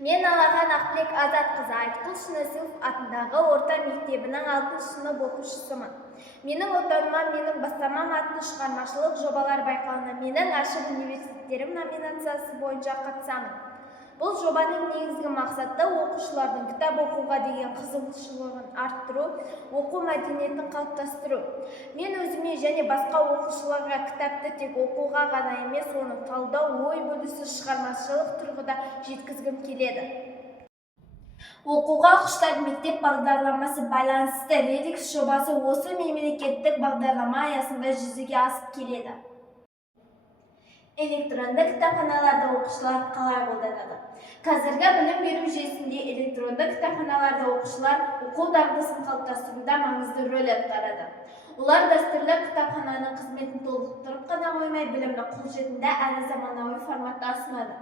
Мен Алахан Ақбілек Азатқызы Айтқұл Шынысылов атындағы орта мектебінің 6 сынып оқушысымын. Менің отаныма менің бастамам атты шығармашылық жобалар байқауына менің ашық университеттерім номинациясы бойынша қатысамын. Бұл жобаның негізгі мақсаты оқушылардың кітап оқуға деген қызығушылығын арттыру, оқу мәдениетін қалыптастыру. Мен өзіме және басқа оқушыларға кітапты тек оқуға ғана емес, оны талдау, ой бөлісу, шығармашылық тұрғыда жеткізгім келеді. Оқуға құштар мектеп бағдарламасы байланысты Редикс жобасы осы мемлекеттік бағдарлама аясында жүзеге асып келеді. Электронды кітапханаларда оқушылар қалай қолданады? Қазіргі білім беру жүйесінде электронды кітапханаларда оқушылар оқу дағдысын қалыптастыруда маңызды рөл атқарады. Олар дәстүрлі кітапхананың қызметін толықтырып қана қоймай, білімді қолжетімді әрі заманауи форматта ұсынады.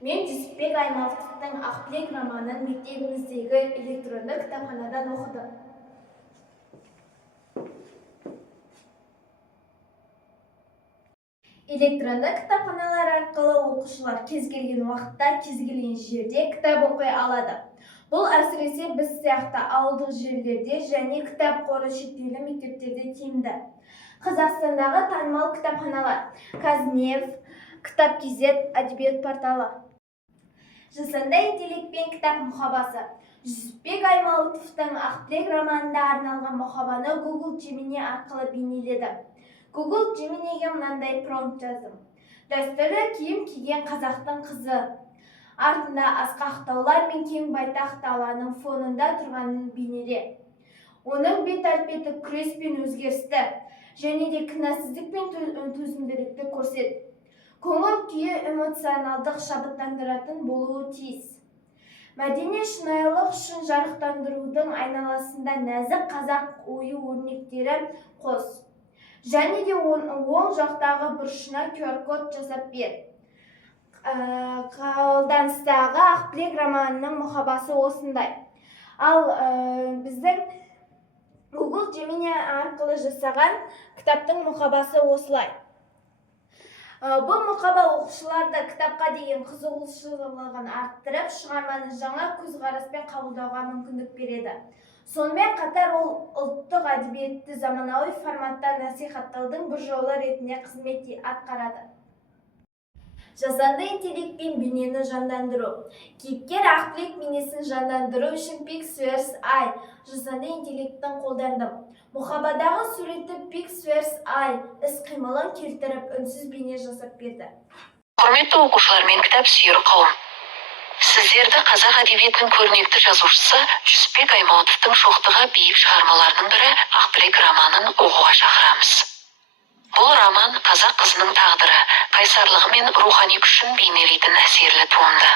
Мен Жүсіпбек Аймауытовтың Ақбілек романын мектебіміздегі электронды кітапханадан оқыдым. Электронды кітапханалар арқылы оқушылар кез келген уақытта, кез келген жерде кітап оқи алады. Бұл әсіресе біз сияқты ауылдық жерлерде және кітап қоры шектеулі мектептерде тиімді. Қазақстандағы танымал кітапханалар: Казнев, Кітап.кз, әдебиет порталы. Жасанды интеллект пен кітап мұхабасы. Жүсіпбек Аймауытовтың Ақбілек романында арналған мұхабаны Google Gemini арқылы бейнеледі. Google Gemini'ге мынандай промпт жаздым: дәстүрлі киім киген қазақтың қызы артында асқақ таулар мен кең байтақ даланың фонында тұрғанын бейнеле. Оның бет-әлпеті күрес пен өзгерісті және де кінәсіздік пен төзімділікті көрсет. Көңіл күйі эмоционалдық шабыттандыратын болуы тиіс. Мәдени шынайылық үшін жарықтандырудың айналасында нәзік қазақ ою-өрнектері қос. Және де оң жақтағы бұрышына QR-код жасап бер. Қолданыстағы Ақбілек романының мұхабасы осындай. Ал біздің Google Gemini арқылы жасаған кітаптың мұхабасы осылай. Бұл мұхаба оқушыларды кітапқа деген қызығушылығын арттырып, шығарманы жаңа көзқараспен қабылдауға мүмкіндік береді. Сонымен қатар ол ұлттық әдебиетті заманауи форматта насихаттаудың бір жолы ретінде қызмет атқарады. Жасанды интеллект пен бейнені жандандыру. Кейіпкер Ақбілек бейнесін жандандыру үшін Pixverse.ai жасанды интеллекттің қолдандым. Мұхабадағы суретті Pixverse.ai іс-қимылын келтіріп, үнсіз бейне жасап берді. Құрметті оқушылар мен кітап сүйер қауым. Сіздерді қазақ әдебиетінің көрнекті жазушысы Жүсіпбек Аймауытовтың шоқтығы биік шығармаларының бірі Ақбілек романын оқуға шақырамыз. Бұл роман қазақ қызының тағдыры, қайсарлығы мен рухани күшін бейнелейтін әсерлі туынды.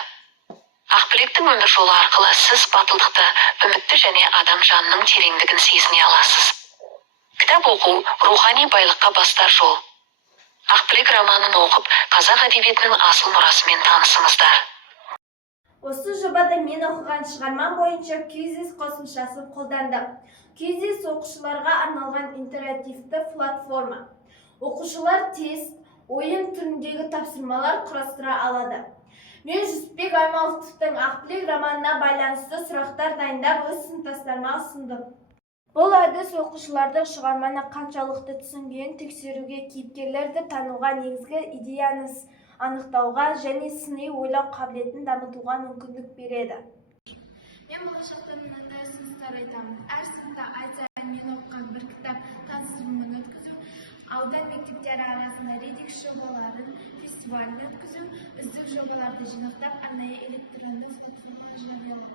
Ақбілектің өмір жолы арқылы сіз батылдықты, үмітті және адам жанының тереңдігін сезіне аласыз. Кітап оқу рухани байлыққа бастар жол. Ақбілек романын оқып, қазақ әдебиетінің асыл мұрасымен танысыңыздар. Осы жобада мен оқыған шығармам бойынша Quizzes қосымшасын қолдандым. Quizzes оқушыларға арналған интерактивті платформа. Оқушылар тест, ойын түріндегі тапсырмалар құрастыра алады. Мен Жүсіпбек Аймауытовтың Ақбілек романына байланысты сұрақтар дайындап, өз сыныптастарыма ұсындым. Бұл әдіс оқушылардың шығарманы қаншалықты түсінгенін тексеруге, кейіпкерлерді тануға, негізгі идеяны анықтауға және сыни ойлау қабілетін дамытуға мүмкіндік береді. Мен болашақта мынандай ұсыныстар айтамын. Әр сыныпта ай сайын мен оқыған бір кітап таныстырылымын өткізу, аудан мектептері арасында Редикс жобаларын фестивалін өткізу, үздік жобаларды жинақтап, арнайы электронды платформа жариялау.